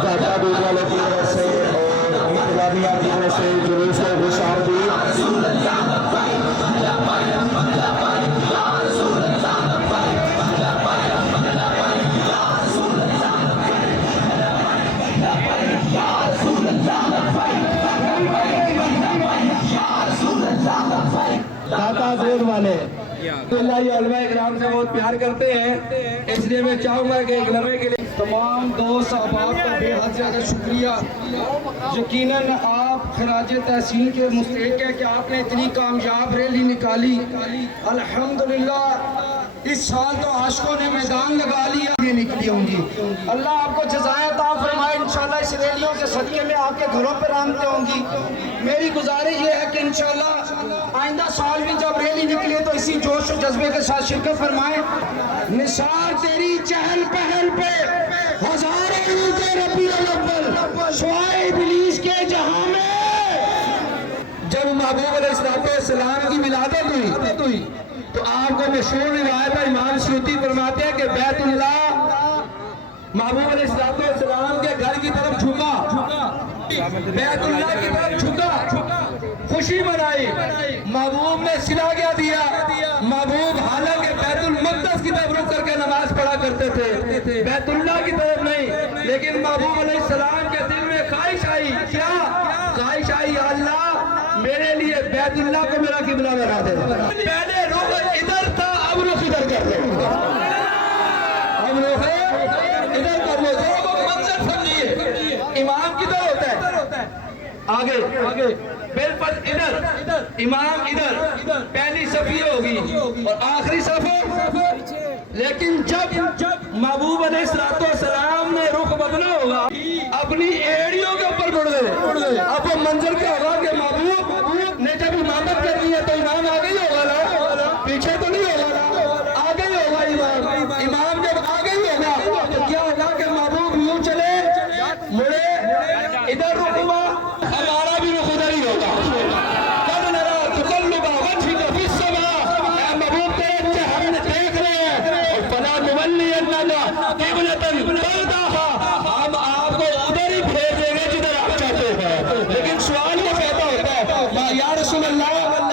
दाता दूध वालों की तरफ से और इंतजामिया की तरफ से जुलूस को खुशामदीद। दाता दूध वाले इकराम से बहुत प्यार करते हैं, इसलिए मैं चाहूँगा कि एक लम्हे के लिए तमाम दोस्त अहबाब का बेहद ज़्यादा शुक्रिया। यकीनन आप खराज तहसीन के मुस्तहिक है कि आपने इतनी कामयाब रैली निकाली। अल्हम्दुलिल्लाह इस साल तो आशिकों ने मैदान लगा लिया, ये निकली होंगी। अल्लाह आपको जज़ाए अता फरमाए। इंशाल्लाह इस रैलियों के सदक़े में आपके घरों पर आमदे होंगी। मेरी गुजारिश ये है कि इंशाल्लाह आइंदा साल भी जब रैली निकले तो इसी जोश और जज्बे के साथ शिरकत फरमाएं। निसार तेरी चहल पहल पे हजारों रूठे रबीउल अव्वल शुआए इब्लीस के जहां में जब महबूब अलैहिस्सलाम की विलादत हुई तो आपको मशहूर रिवायत है, इमाम सूती फरमाते हैं कि बैतुल्लाह महबूब अलैहिस्सलाम के घर की तरफ झुका, बैतुल्लाह की तरफ झुका, खुशी मनाई। महबूब ने सिला क्या दिया? महबूब हालांकि बैतुल मक़दस की तरफ रुक करके नमाज पढ़ा करते थे, बैतुल्लाह की तरफ नहीं, लेकिन महबूब अलैहिस्सलाम के दिल में ख्वाहिश आई। क्या ख्वाहिश आई? अल्लाह मेरे लिए बैतुल्लाह को मेरा किबला बना दे। पहले रुख इधर था, अब रुख इधर कर लो, अब रुख इधर कर लो। मंजर समझिए, इमाम किधर होता है? आगे बिल्कुल इधर, इमाम इधर, पहली सफ़ी होगी और आखिरी सफ़। लेकिन जब महबूब अलैहिस्सलाम ने रुख बदला होगा, अपनी एड़ियों के ऊपर मुड़ गए। अब वो मंजर क्या होगा कि महबूब ने जब इमामत करनी है तो इमाम आगे ही होगा ना, पीछे तो नहीं होगा, आगे ही होगा इमाम। इमाम जब आगे ही होगा तो क्या होगा कि महबूब यूं चले, मुड़े, इधर रुक हुआ, हमारा भी रुख उधर ही होगा। हम आपको उधर ही भेज देंगे जिधर आप चाहते हैं। लेकिन सवाल ये पैदा होता है, या रसूल अल्लाह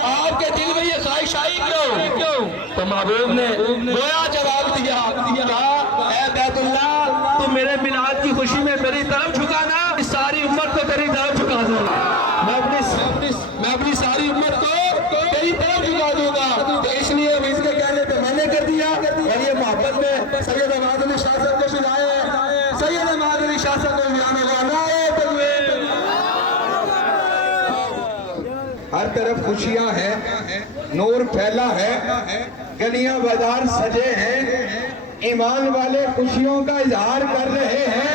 आपके दिल में ये ख्वाहिश आई क्यों? तो महबूब ने गोया जवाब दिया, कहा ऐ बैतुल्लाह तू मेरे मिलाद की खुशी में मेरी तरफ झुकाना, सारी उम्मत को तेरी तरफ झुका दूंगा। मैं अपनी सारी उम्मत को तेरी तरफ झुका दूंगा। तो इसलिए इसके कहने पे मैंने कर दिया और ये मोहब्बत में सैयद अहमद अली शाह साहब को बुलाए, सैयद अहमद अली शाह साहब को बुलाने वाला है। हर तरफ खुशियां हैं, नूर फैला है, गलियां बाजार सजे हैं, ईमान वाले खुशियों का इजहार कर रहे हैं।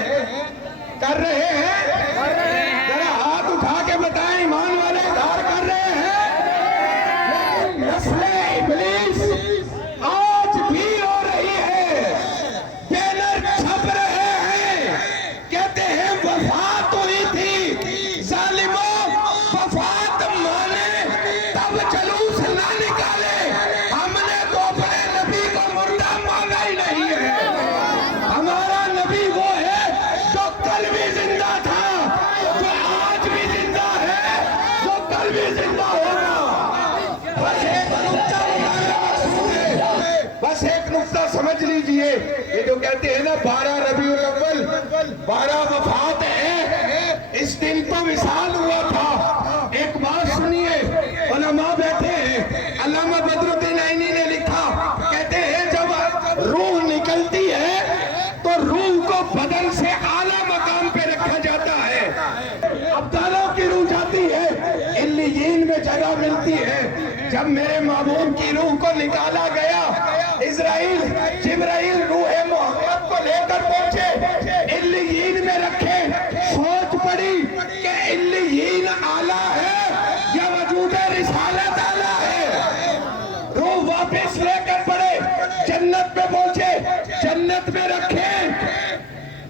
जरा हाथ उठा के बताएं, ईमान वाले इजहार कर रहे हैं। लेकिन नस्ले इब्लीस आज भी हो रही है, बैनर छप रहे हैं, कहते हैं वफात हुई थी, जालिमों वफात माने तब जलूस ना निकाले, हमने तो अपने नबी को मुर्दा मांगा ही नहीं है। हमारा नबी वो है जो कल भी जिंदा था, जो आज भी जिंदा है, जो कल भी जिंदा होगा। बस एक नुक्ता समझ लीजिए, ये जो कहते हैं ना 12 रबीउल अव्वल 12 वफात है, इस दिन तो विशाल हुआ था। एक बात सुनिए, उलमा बैठे हैं, अल्लामा बदरुद्दीन आइनी ने लिखा, कहते हैं जब रूह निकलती है तो रूह को बदन से आला मकाम पे रखा जाता है। अब्दालों की रूह जाती है, इल्लियीन में जगह मिलती है। जब मेरे महबूब की रूह को निकाला गया, इज़राइल जिब्राइल रूह मोहम्मद को लेकर पहुंचे, इल्लियीन में रखे। सोच पड़ी कि इल्लियीन आला है या वजूद रिसालत आला है। रूह वापस लेकर पड़े, जन्नत में पहुंचे, जन्नत में रखे,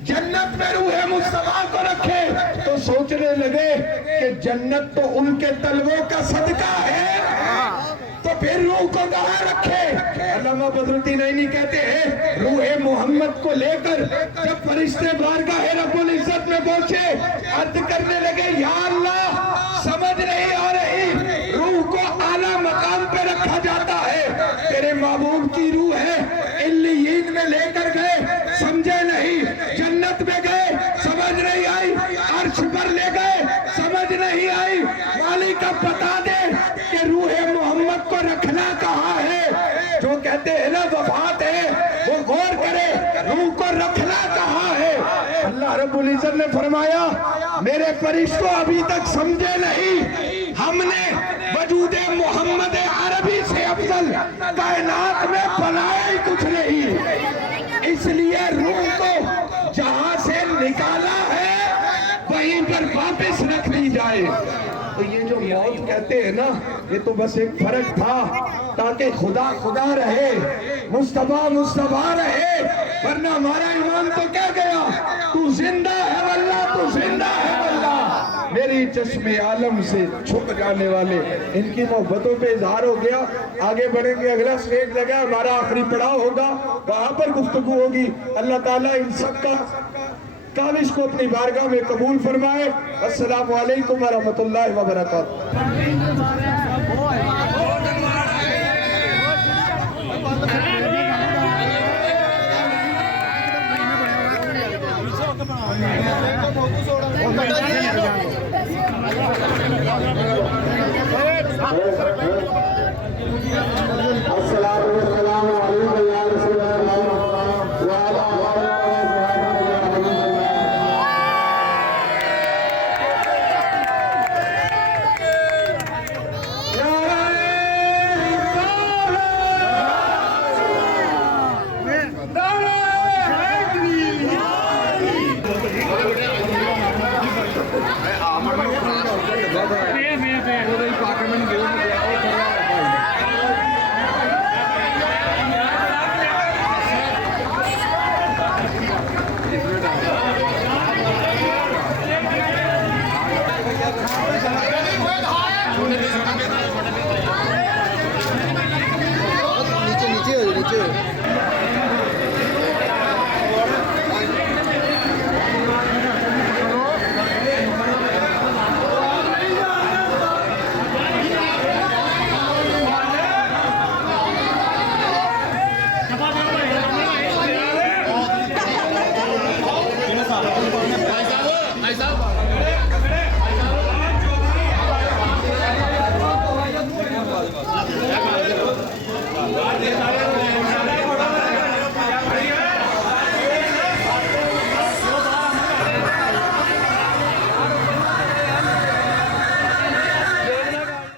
जन्नत में रूह मुस्तफा को रखे तो सोचने लगे कि जन्नत तो उनके तलवों का सदका है, तो फिर रूह को कहाँ रखे? علامہ بدرالدین عینی کہتے ہیں روح محمد کو لے کر جب فرشتے بارگاہ رب العزت میں پہنچے عرض کرنے لگے یا اللہ سمجھ نہیں آ رہی روح کو اعلیٰ مقام پہ رکھا جاتا ہے تیرے محبوب کی روح ہے علیین میں لے کر گئے سمجھے نہیں جنت میں گئے سمجھ نہیں آئی عرش پر لے گئے سمجھ نہیں آئی مالک کا بتا دے کہ روح محمد کو رکھنا کہاں ہے جو کہتے ہیں نا وفات ہے وہ غور کرے روح کو رکھنا کہاں ہے اللہ رب العزت نے فرمایا میرے فرشتوں ابھی تک سمجھے نہیں ہم نے وجود محمد عربی سے افضل کائنات میں بنایا ہی کچھ نہیں اس لیے روح کو جہاں سے نکالا ہے وہیں پر واپس رکھ دی جائے تو یہ جو موت کہتے ہیں نا یہ تو بس ایک فرق تھا تاکہ خدا خدا رہے مصطفیٰ مصطفیٰ رہے ورنہ ہمارا ایمان تو کیا گیا تو زندہ ہے واللہ تو زندہ ہے واللہ میری چشم عالم سے چھپ جانے والے ان کی محبتوں پہ اظہار ہو گیا آگے بڑھیں گے اگلا سٹیج لگا ہمارا آخری پڑاؤ ہوگا وہاں پر گفتگو ہوگی اللہ تعالیٰ ان سب کا کاوش کو اپنی بارگاہ میں قبول فرمائے السلام علیکم ورحمۃ اللہ وبرکاتہ